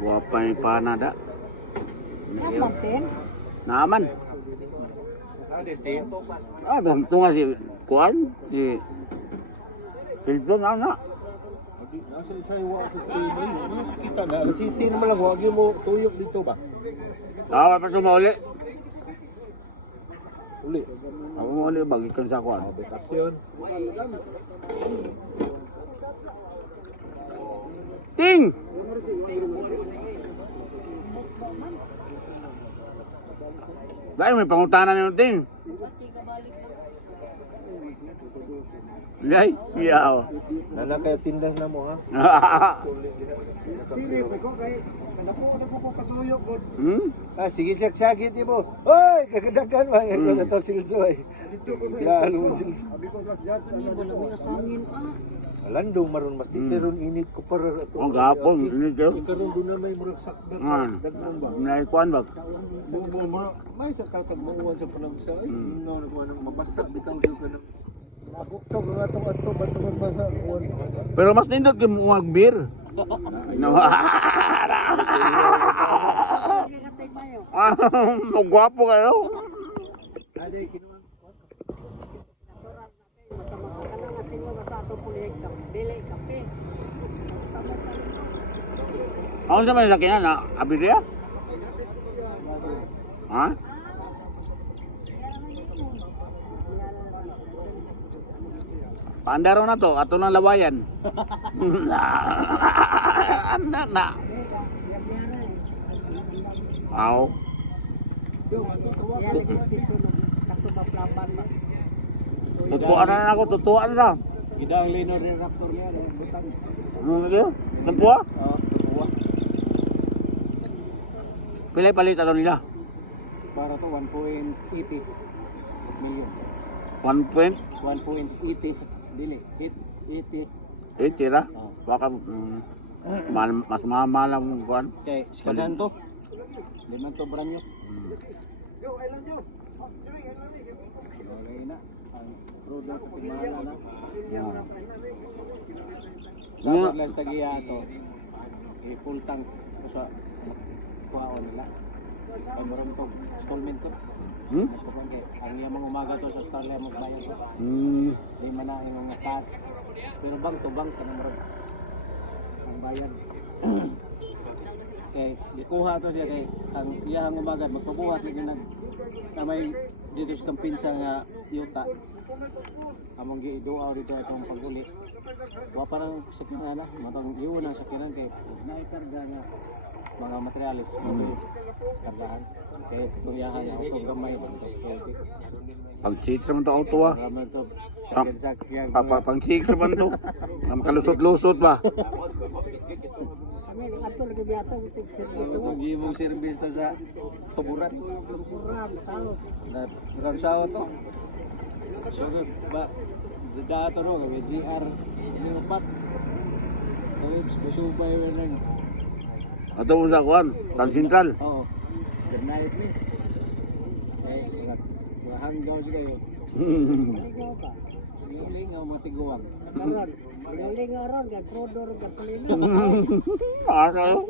Guwapa ni panada. Naman. Naaman. Tunga si Kuan, si Pilton, ano? Nasa isaywa sa table, kita na. City naman lang, huwag mo tuyok dito ba? Pa tumuli. Uli. Ako mo ulit, bagikan sa Kuan. Bekasyon. Ting! Dahil may pangutanan yung Ting. Dahil, iyaw. Nana kaya tindahan na mo ha? Sige siyak-sakit mo. Hoy, kagadagan mo. Ito na to silsoy. Yan mo silsoy. Landong maron mas di pero init ko para Ang gapon, init yun. Ikaroon doon na may murag sakdak. Daghan ba? Naikuan ba? May sa tatag mauwan sa panagsa. Ay, no, nang mabasa bitaw daw ka nang nabuktok ang atong ato ba't magbasa uwan. Pero mas nindot yung muwag beer. Gwapo kayo. Ade kinuha. Ano sa may lakihan na? Abirya? Ha? Pandaro na to, ato ng lawayan. Anda na. Aw. Tutuan na ako, tutuan na. Gidang lino rin raptor niya. Ano nito? Tempuha? Oo, tuwa. Pilay palit ato nila. Para to 1.80 million. 1 point? 1.80 dili. 80. Tira. Baka mas mamahal ang kuhan. Okay, sikadan to. Liman to brand nyo. Okay na. Ang product pinala na. Dapat lang tagiya to. Full tank ko sa kuhaon nila. Ay maroon to installment to. Ang iyang umaga to sa Starlay magbayad to. Lima na yung mga cash. Pero bank to bank ka na maroon. Ang bayad. Kay gikuha to siya kay ang iyang umaga magpabuhat lagi nag na may dito sa kampinsa nga yuta. Among giiduaw dito atong paguli. Wa parang sakyanan na, matang iyon ang sakyanan kay naikarga nga mga materialis mo karbahan. Kaya tutuyahan niya auto gamay Pag chitra man to auto ah. Raman to sakyan. Pang chitra man to. Makalusot-lusot ba? Hindi mong service to sa tuburan. Tuburan sao to. So ba dato ro kami GR ini upat. Kami subay welang. Ato mo sa kuhan, Tan Sentral. Oo. Good night ni. Eh, hanggaw sila yun. Lingaw mga tiguang. Lingaw ron, gagrodor, gasolina. Ano yun?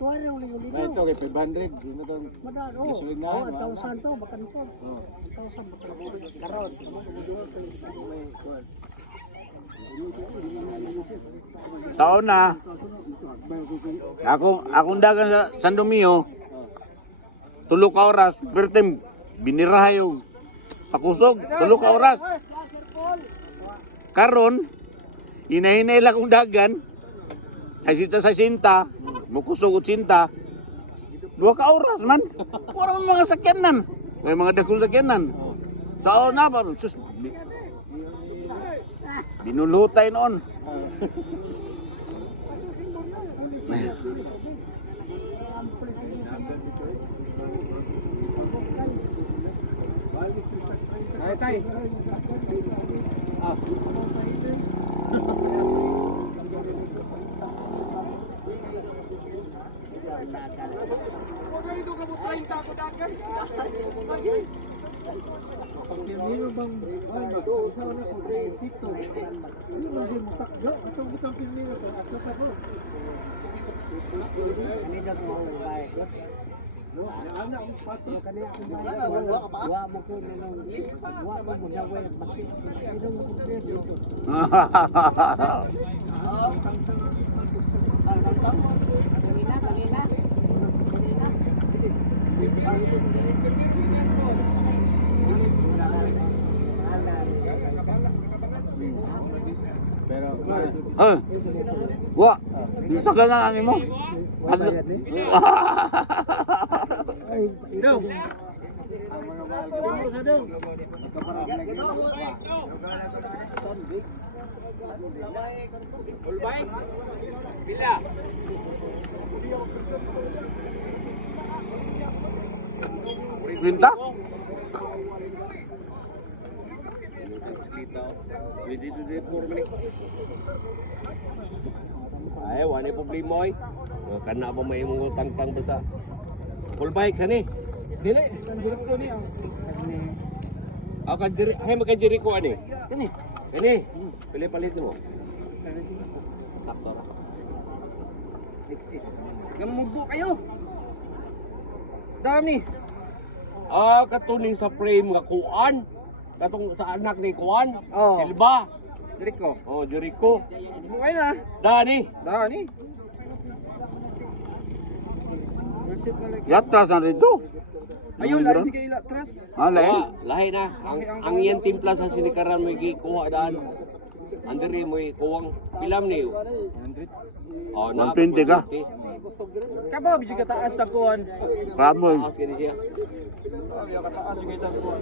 Kuha rin ulit ulit. Nah, ito kay 500. Dito itong Madaan, gasolinahan. 1,000 to, bakan po. 1,000 bakan po. Karon. Taon na. Akong dagan sa San Domio. 3 ka oras, pero tim binirahay yung pakusog, 3 ka oras. Karon, hinahinay lang kong dagan. Ay sita sa sinta, mukusog 80. 2 ka oras man. Wala man mga sakyanan. May mga dakong sakyanan. Sao na ba? Sus, binulutay noon. Ay, tay. Ah. Kanina ko bahay. Wa mo ko nang wa mo budaway bakit ilong mo dito. Pero Wa, bisa ka na ani mo. Ano? Ay, ito. ang mga mahal nagkaparang lagi ng Binta? Ay, wala problema oy. Kana ba may mong tangtang basta. Full bike kani. dili kanjuro ko ni ang Ako diri, hay makadiri ko ani. kani Kani. Pili palit mo. kani sige Sakto ra. XX gamubo kayo dami Ah, katuning sa frame nga kuan. Katong sa anak ni kuan. Oh. Silba. diri ko Oh, Jericho. buhay na Dani. dani reset na lagi Yatra na rito. ayun lang sige ila tras Alay. Lahi na. Ang iyan timpla sa sinikaran mo gikuha daan. Andiri mo kuwang pilam ni. 100 Oh, 120 ka? kaba bisi ka taas takuan Kamoy. Taas kini siya. kaba ka taas sige takuan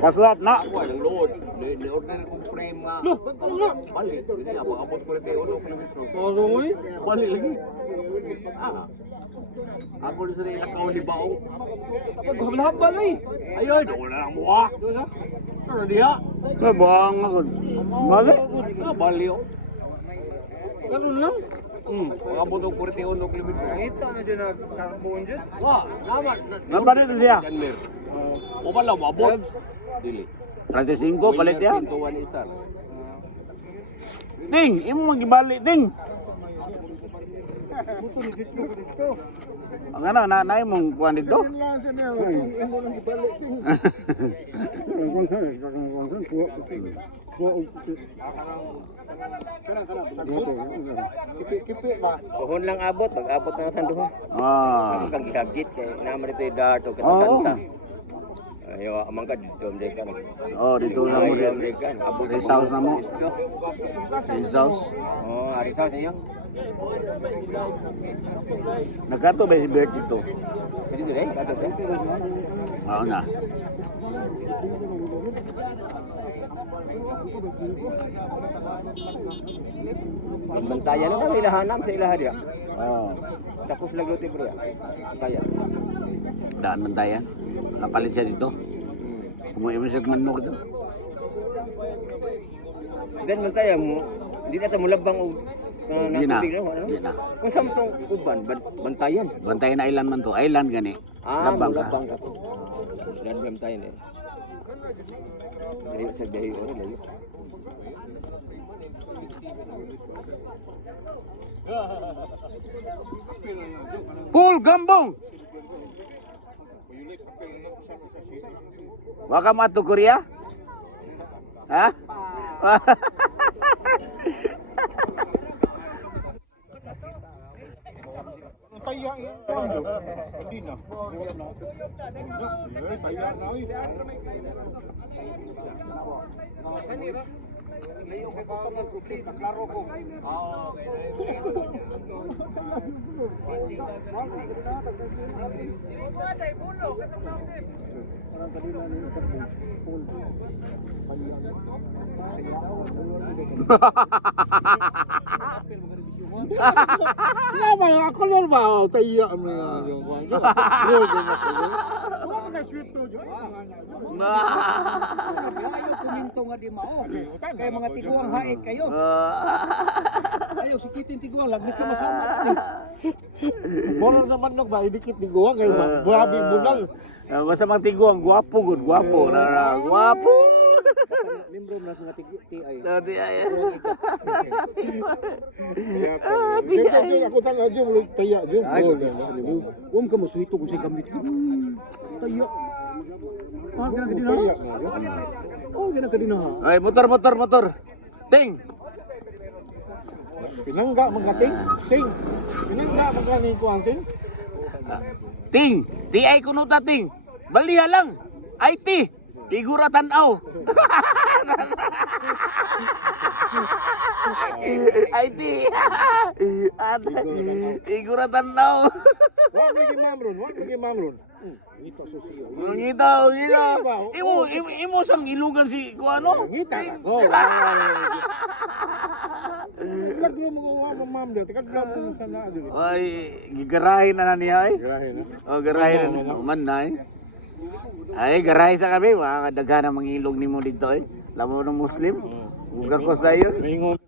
Paswap na. Ako ang load. Ni order kong frame nga. lo ano na Balik. Hindi abot ko rin 1 kilometro. Toroy Balik lagi. Ah. Ako rin sa nila kaon ni Baong. paghabal ay Ayoy, doon na lang buha. Ano diha? Kabang ako. Mali. Ah, baliw. karon lang Abot ko rin 1 kilometro. kita na dyan nagkarbon dyan Wah, naman. Napa dito siya? Janmer. O ba lang, mabot? Dili. 35 palit yan. Pintuan isa. Ting, imo magibali ting. Ang ano, nanay mong kuhan dito? Pohon lang abot, pag-abot na sa duha. Ah. Kang gihagit kay naman ito yung dato Oo. katakanta. Ayo, amang ka dito, Amerikan. Oh, dito na mo. Amerikan. Abot Resource na mo. Resource. Oh, arisaw sa iyo. Nagkato ba si Bert dito? Pwede dito eh, kato eh. Oo na. Magbantayan na lang ilahanam sa ilaha diya. Oh. Tapos lagote bro. Kaya. Daan man tayan. Napalit siya dito. Kumuha mo siya manok dito. Dan man tayo mo, hindi na tayo mulabang og Di na. natubig na. Ano? Di na. Kung saan mo itong uban, bantayan. Bantayan na island man to. Island gani. Labang ka. mulabang ka. Dan bantayan eh. Layo sa biyahe oras, layo. Pool Gambong. Waka mo ato Korea? Ha? Taya yan. Hindi na. Taya na eh. Nga ba ako lang ba taya mo nga yung sweet to, Jo. Ayaw kuminto nga di mao. Kaya mga tiguang hait kayo. Ayaw sikitin tiguang lagmit ka masama. Moral naman nag ba idikit ni Guwang kay grabe mo lang. Basta mga tiguang, gwapo gud, gwapo. Gwapo. Membro na mga TI. Dati ay. Ako tanga Jo, taya Jo. Huwag ka masuhito kung siya gamit ko. Tayo. Ah, ganang ka din ha? Oh, ganang ka din ha? Ay, motor. Ting. Pinangga mga ting. Pinangga mga ni ko ang ting. Ting. TI kunuta ting. Baliha lang. IT. Igura tanaw. IT. Igura tanaw. Wa lagi mamron. Ito susiyo. Ngitaw. Imo sang ilugan si kuano? Ngita ko. Lagro mo wa mam dia, tekan mo sana dili. Ay, gigarahin na niya ay. Grahe na. Oh, garahin na. Man na ay. Ay, garahin sa kami. Mga kadaghan ang mga ilog ni mo dito ay. Lamo ng Muslim. Ugakos na yun. Ingon.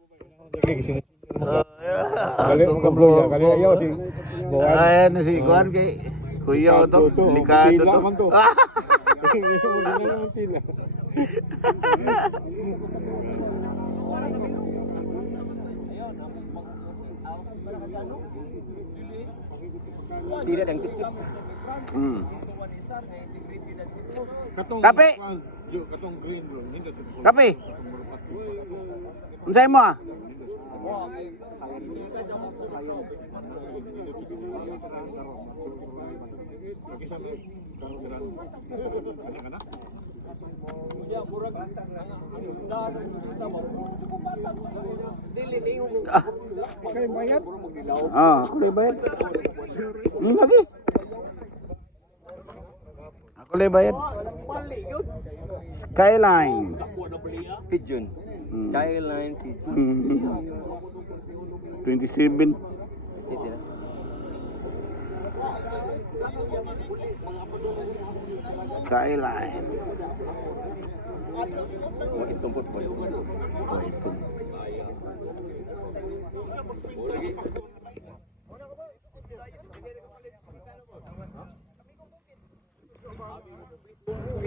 Kali ka bro, kali ayaw si Ay, ano si Kuan kay Kuya to. Delikado to. Tidak yang tipik. Hmm. Katong Tapi. katong green bro, hindi Tapi. Unsay mo ah? kay bayad. Ako na bayad. Lagi. Ako na bayad. Skyline. Pigeon. Hmm. Skyline pigeon. 27. Itu lah. Skyline. Oh, itu pun boleh. Oh, itu.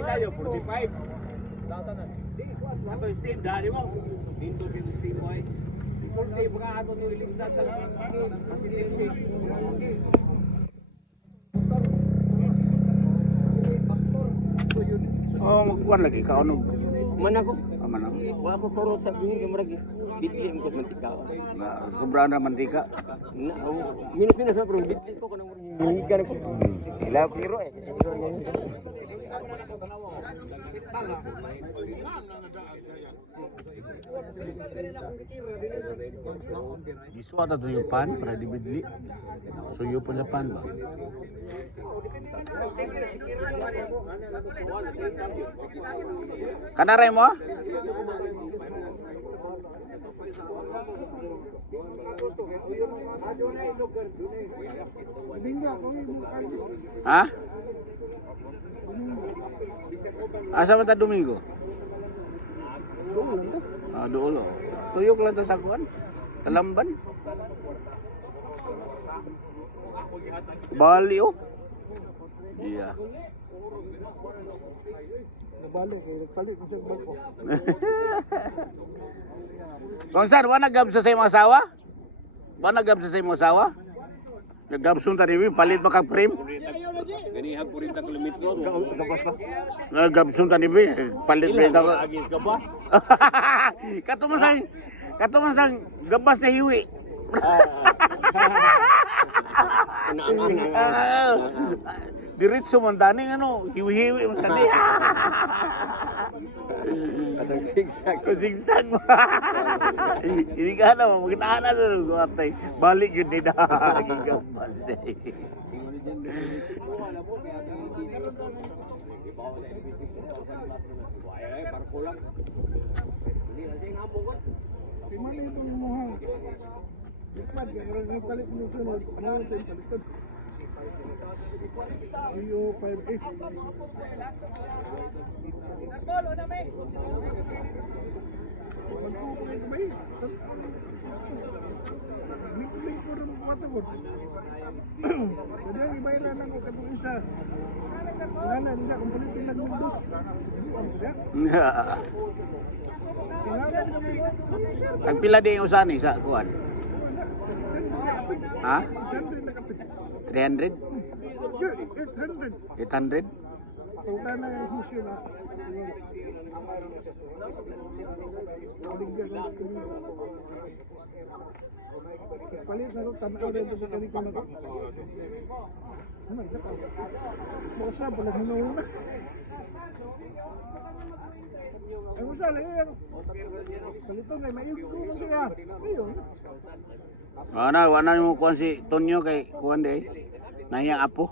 Tayo 45. Ato steam dari mo. Dito dito steam boy. Sulti baka ato ni lista sa facility. Oh, magkuhan lagi ka ano? Mana ko? Aman ako. Wa ako turut sa bini kamera gi. Bitli mo ko mantika. Na sobra na mantika. Na, minus sa bro bitli ko kanang hinigan ko. Ila ko hero eh. Giswa na to yung pan para dibidli. Suyo po sa pan ba? Kanaray mo? Ha? Asa man ta Domingo? Dulo. Tuyok lang to sa kuan. Talamban. Bali oh. Iya. Balik kay palit ko sa bako. Konsar, wa nagab sa imong asawa? Wa nagab sa imong asawa? Nagab sun tadi palit ba kag frame? Ganihag 40 kilometro gabas pa. Nagab sun tadi palit ba ta. Agis gabas. Katuman sang gabas na hiwi. Diretso man tani ano, hiwi-hiwi man tani. Atong zigzag. Sigsag mo. Hindi ka na, magkinahan na doon. Gumatay. Balik yun din na. Gigambas na Timali itong muhang. Ipad kay palit mo sunod. Ano tayo palit? Iyo 5A. Ming ko rin matagod. Jadi ang ibayaran ako katong isa. Ngana niya kung palitin lang ng dos. Buwan ko diya. Tingalan kami. Ang pila din yung usan sa kuan. Ha? 300? 800? 800. Tawag na yung husyo na. Palit na ito, tanaw rin ito sa kaniko na ito. Masa, pala muna. Ay, masa, lang. Palitong kay maigko mo siya. Ayun. Wala mo kuan si Tonyo kay kuan day. Naya apo.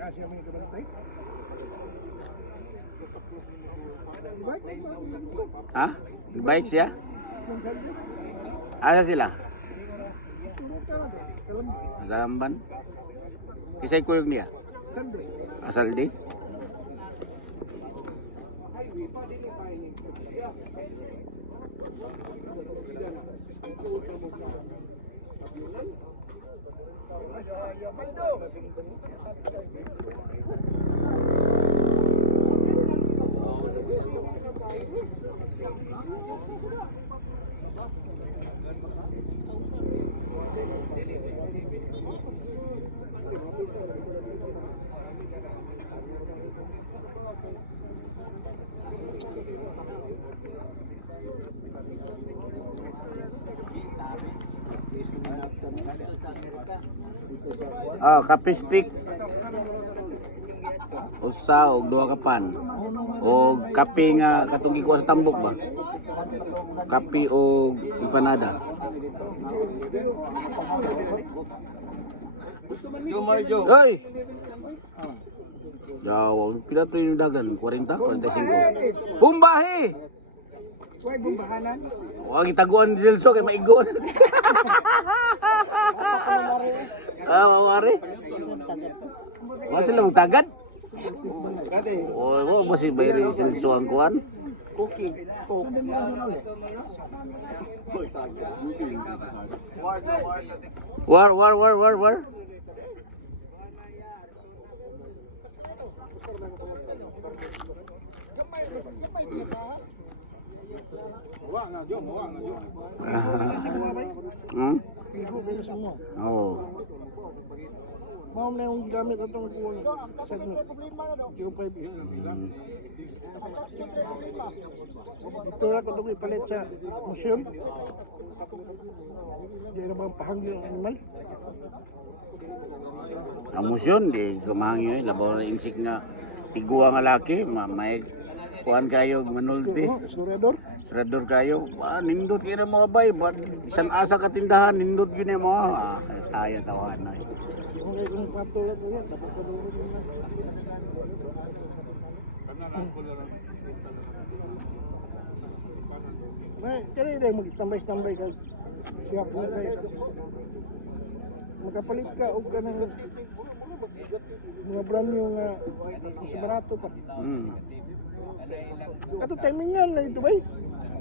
Kasi ang mga kabantay. Ha? Baik siya? Asa sila? Dalamban. Kisay kuyog niya? Asal di? Kapistik. Usa og duha ka pan. Og kape nga katong gikuha sa tambok ba? Kape og empanada. Hoy. Jawa, pila to yung dagan? 40, 45. Bumbahe! Huwag bumbahanan. Huwag itaguan ni Delso kay maigon. Mawari. Wala sila mong tagad? O, mo si Bayri Delso ang kuhan? Cooking. War. Oh. Mau na yung gamit atong kuwan segment. 05. Ito na katong ipalit sa museum. Di na bang pahangyo ang animal? Ang musyon, di kumahangyo yun. Labaw na insik nga tigua nga laki. May kuhan kayo manulti. Historiador. Serador kayo. Nindot kayo na mga bay. Isan asa katindahan, nindot yun na mga. Tayo tawahan na. Okay, kung patulad mo yan, dapat padulog mo na. May, kaya rin magtambay-tambay ka. Siya po guys. Makapalit ka o ka ng mga brand yung sa barato pa. Kato timing yan na ito ba?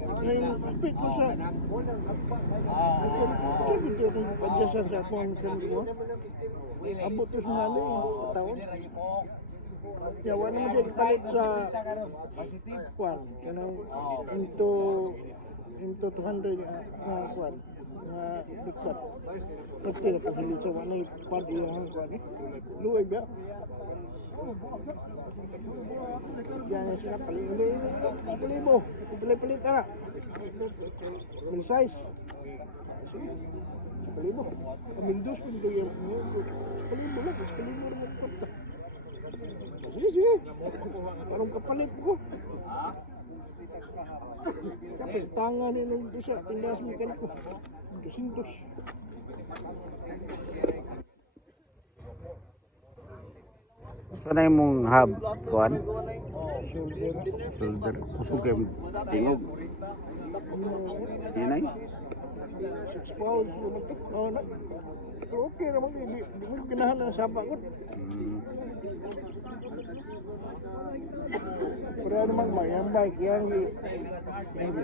Speak ko sa kaya dito akong adjustan sa akong kaniko. Abot ko sa mga taon. Yawa naman siya ipalit sa kwan. Into 200 kwan. Nga bigpat. Pati na paghilit sa wala yung kwan yung kwan. Luwag ba? Yan yung sila palit. Palibo. Palit na. Full size. Palibo. Kamildos pun ito yung palibo lang. Palibo lang ang kwarta. Sige. Parang kapalit ko. Kapag tanga ni nung isa. Tindas mekan ko. 200. Sana yung mong hub, kuhan? Shoulder. Kusog kayo tingog. Hinay? 6 pounds, oh na. Pero okay naman, di mo kinahan ng sapa ko. Pero ano man ba, yung bike, yung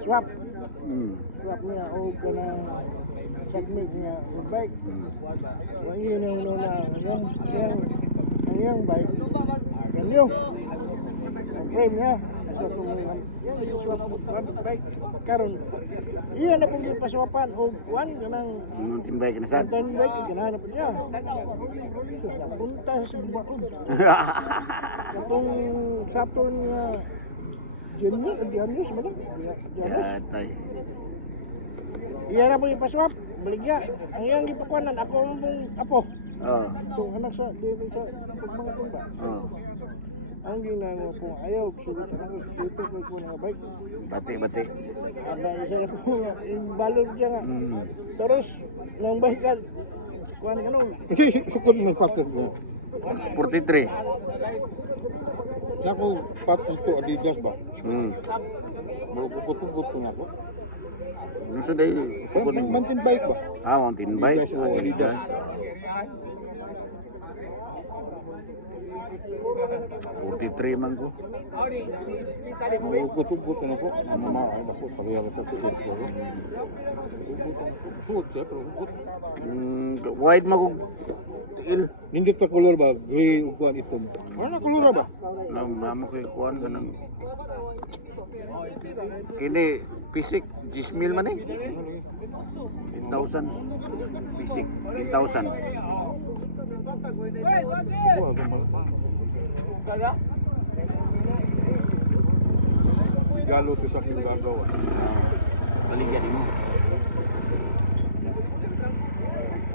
swap. Swap niya, o ka na submit niya yung bike. Yun yung una, yung bike, ganyan. Ang frame niya, nasa itong yung swap bike. Karon, iyan na pong yung paswapan, o kuwan, ganang Mountain bike na sad. mountain bike, ganahan na po siya. So, napunta sa baon. Katong Saturn nga Janus ba na? Janus. Yatay. Iya na po ipaswap, baligya. Ang iyang gipakuanan, ako ang mong apo. Oh. Itong anak sa, dito sa pagmangkong ba? Oh. Ang ginagawa ko, ayaw, sulit ako, dito ko nga bike. Bati. Ada isa na ko nga, yung balog siya nga. Terus, nang bahikan, kuhan ka nung. Kasi sukod mo patos mo. 43. Ako patos to Adidas ba? Hmm. Marupukot-ukot ko na ako. Ano sa day? Sukod mo. Mountain bike ba? Mountain bike. Adidas o Adidas. 43 man ko. Marupukot-ukot na ako. Mamahal ako. Pagayara sa tiil ko. Suot siya, pero ukot. Wide magug tiil. Hindi ka color ba? Gray o kuhan ito. Ano na color ba? Mama ko kuan ganang. Kini pisik 10,000 man eh. 10,000. Pisik 10,000. Galo to sa aking gagawa. Baligyan mo.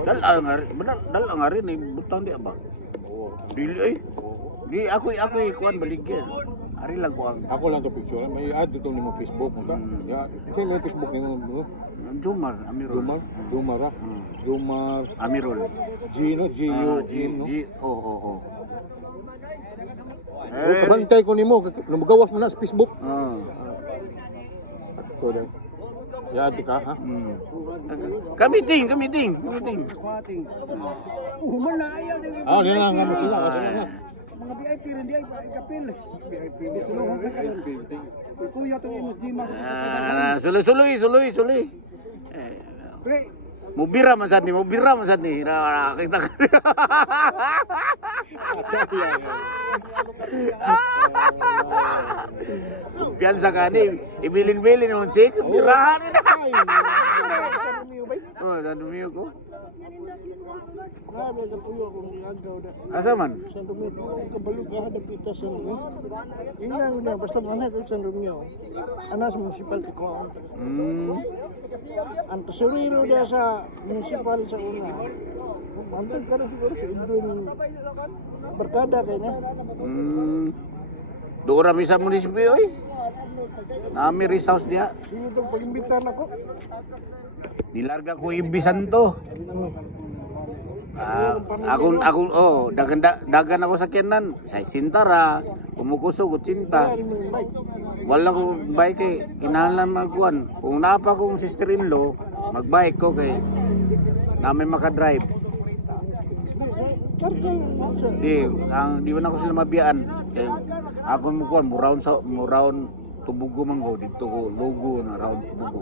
Dal ang ari ni butang di ba? Dili ay. Di ako kuan baligyan. Ari lang ko ang Ako lang to picture. May add dito ni mo Facebook mo ka. Ya, kasi may Facebook ni mo. Jumar Amirul. Jumar ha. Jumar. Amirul. Gino, Gio, Gino. Oh. Kasantay ko ni mo. Namagawas mo na sa Facebook. So, then. Ya, di ka ha. Kamiting. Human na ayaw na yung Nilang ano sila. Kasi na. mga VIP rin di ay kapil. VIP. Suluhan ka karon. Kuya itong imos, Gima. Suloy. Pre, Mubira man sad ni. Nakita ka. Piyansa ka ni. Ibilin-bilin yung chicks. Birahan nila. Oh, dandumiyo ko. grabe ka puyo kung iagaw na. Asa man? San Romeo, kabalog ka hadap kita San Romeo. Ingnan na, basta manay ko San Romeo. Anas municipality ko. Ang tesorero dia sa municipal sa una. Mantag ka na siguro sa Edwin Barkada kayo na. Doon rami sa munisipyo eh. Nami rest house diha. Sige itong pag-imbitar na ko. Nilarga ko ibisan to. Dagan ako sa kenan. Sa sintara, kumukusog at sinta. Wala ko bike eh. Kinahanglan magkuhan. Kung napa kong sister-in-law, magbike ko kay namin makadrive. Di man ako sila mabiyaan. Kaya ako mukuhan, muraon tubugo manggo dito ko logo na round tubugo.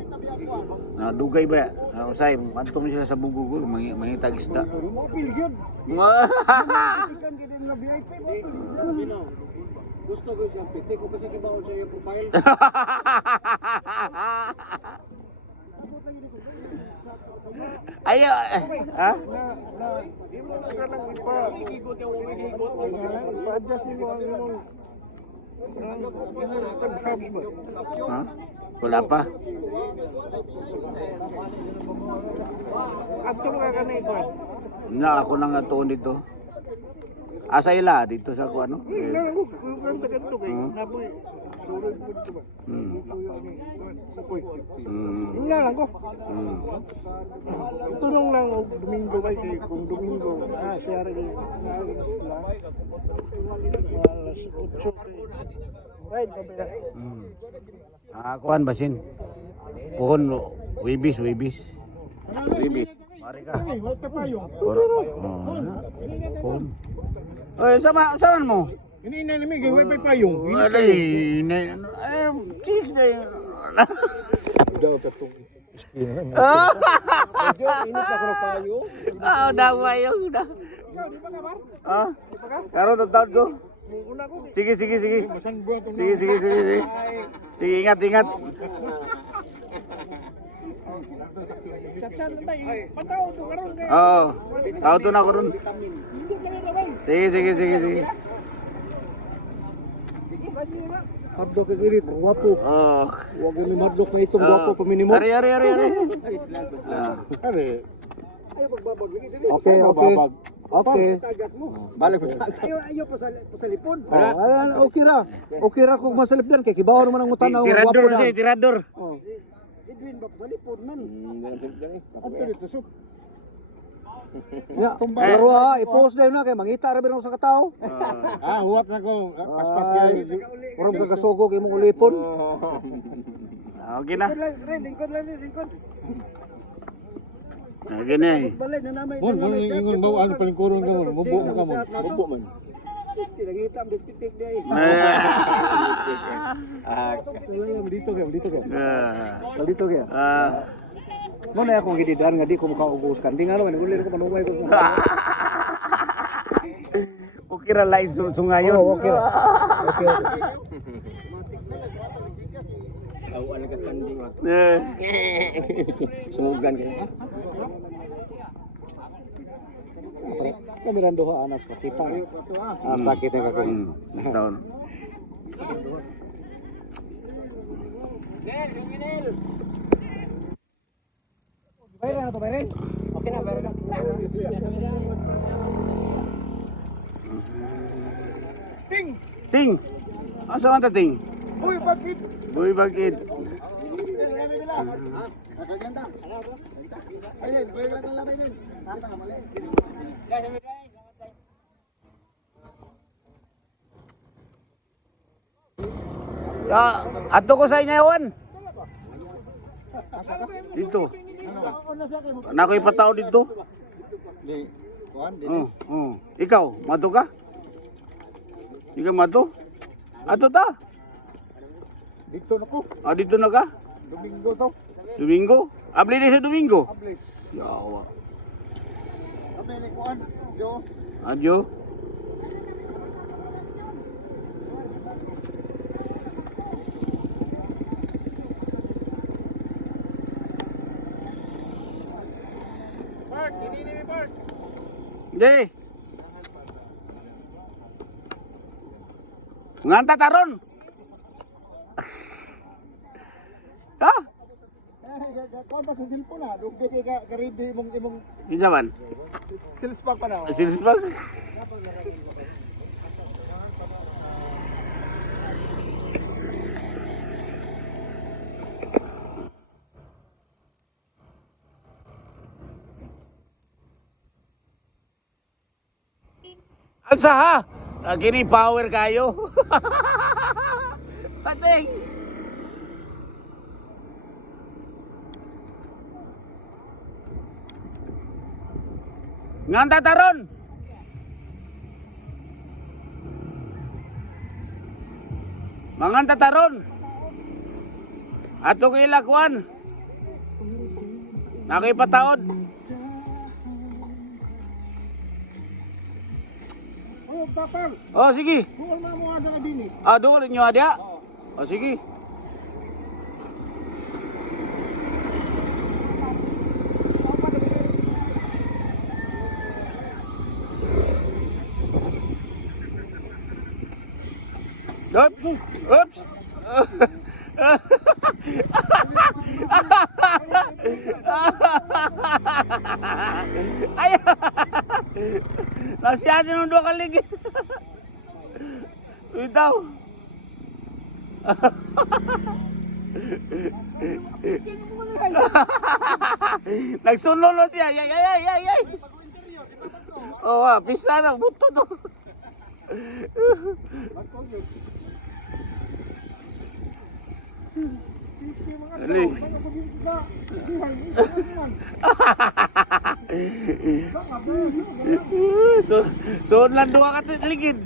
Na dugay ba? Na usay antong sila sa bugo ko mangitag isda. Mo piligyan. Nga. Ikan gid nga VIP mo. Gusto ko siya, piti ko pa sa kibaon sa iyong profile. Ayo, ha? Imo na kanang ipa-adjust nimo ang imong pag-hubs ba? Ha? Wala pa. Ato nga kanay ko. Na ako nang atuon dito. Asa ila dito sa kuano? Nang kuan ta kadto kay napoy. Surod pud ko ba? Napoy. Ina lang ko. Tulong lang og Domingo kay kung Domingo siya rin alas 8 kay right ka ba? Kuan basin. Puhon wibis. Limit. Mari ka. Wala ka payong. Oy, samahan mo. Ini na nimi gawin pa payong. Wala chicks na yun. Init ako ng kayo. Dawayo na. Karon ang taon ko. Sige. Sige. Sige, ingat. Pataw to karon kay. Oo. Taon to na ko ron. Sige. Hardok kay girit, guwapo. Oh. Huwag ni hardok na itong guwapo pa minimum. Ari. Okay. Okay. Balik ko sa Ayo pa sa lipod. Okay ra. Okay ra kung masalipdan kay kibaw naman ang utanaw. Tirador siya, tirador. Edwin ba sa lipod man. Ato dito so. Ya, pero i-post na yun na kay mangita ra biro sa katao. Huwat na ko. Paspas Ay, Kurang kagasugog imong ulipon. Okay na. Lingkod. Okay na eh. Balay na namay. Ingon mo ano palingkuron ka mo, mubo mo ka mo. Mubo man. Tidak hitam di titik dia. Dito ka. Ah. Dito ka. Mo na akong gididan nga di ko makaubos kan. Di nga naman ulit ko manumay ko. Okay ra live sungayon. Okay ra. Okay. awan ka tanding. Sugan kayo. Kami rando ha anas pakita. Anas pakita ka ko. Taon. Bayran na to, bayran. Okay na, bayran na. Ting. Asa man ta ting? Uy, bakit? Boy bagid. Ayun, bayar lang lang yun. Ato ko sa inyawan. Dito. Nakoy patao dito. Ikaw, mato ka? Ikaw mato? Ato ta? Dito na ko. Dito na ka? Domingo to. Domingo? Abli din sa Domingo? Ablis. Yawa. Kami ni Kuan. Jo. Adyo. Park, ini park. Di. Nganta taron. Ha? Kuan pa sa cellphone na. Dugay ka ready imong Kinsa man? sales pack pa na. Serius bang? Asa ha? Kini power kayo. Pating. Nganta taron. Manganta taron. Ato ko ilakuan. Nakoy pataod. Oh, tapang. Oh sige. Kuan na mo ada dini. Doon nyo ada. Oh sige. Oops. Oops. Ay. Nasiyado ng dua kaligid. Itaw. Nagsunod na siya. Ay. Oh, pisa na buto to. Pipi mga Ali. tao. Mga pag-ibig na. Buhay. So lang duha ka ligid.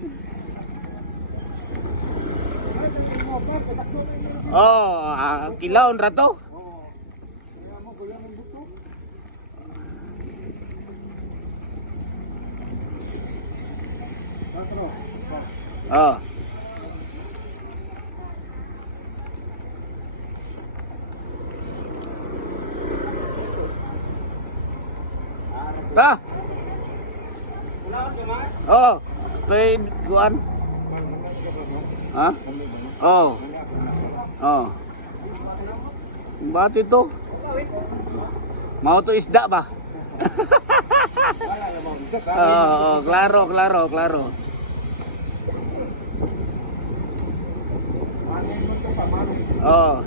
Oh, kilawon ra to. Oh. Ta. Oh, play kuan. Ha? Oh. Oh. Bati to. Mau to isda ba? Oh, klaro. Oh.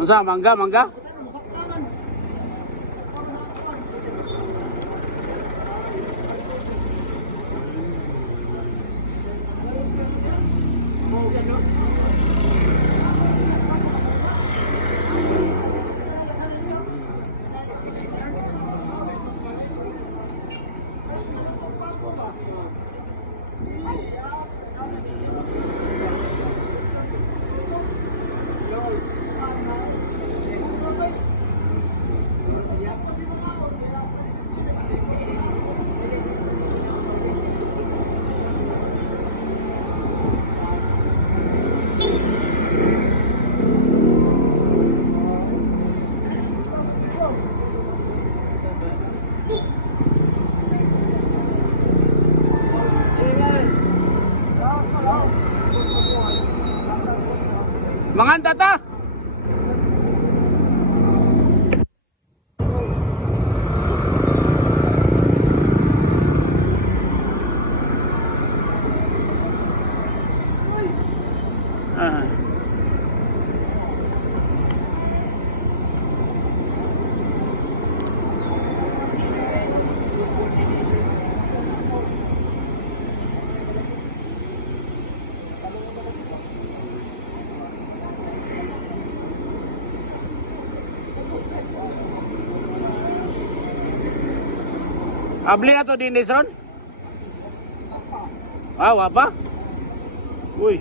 Unsa mangga? Manganta ta. Abli na to din Ron? Ah, wapa? Uy.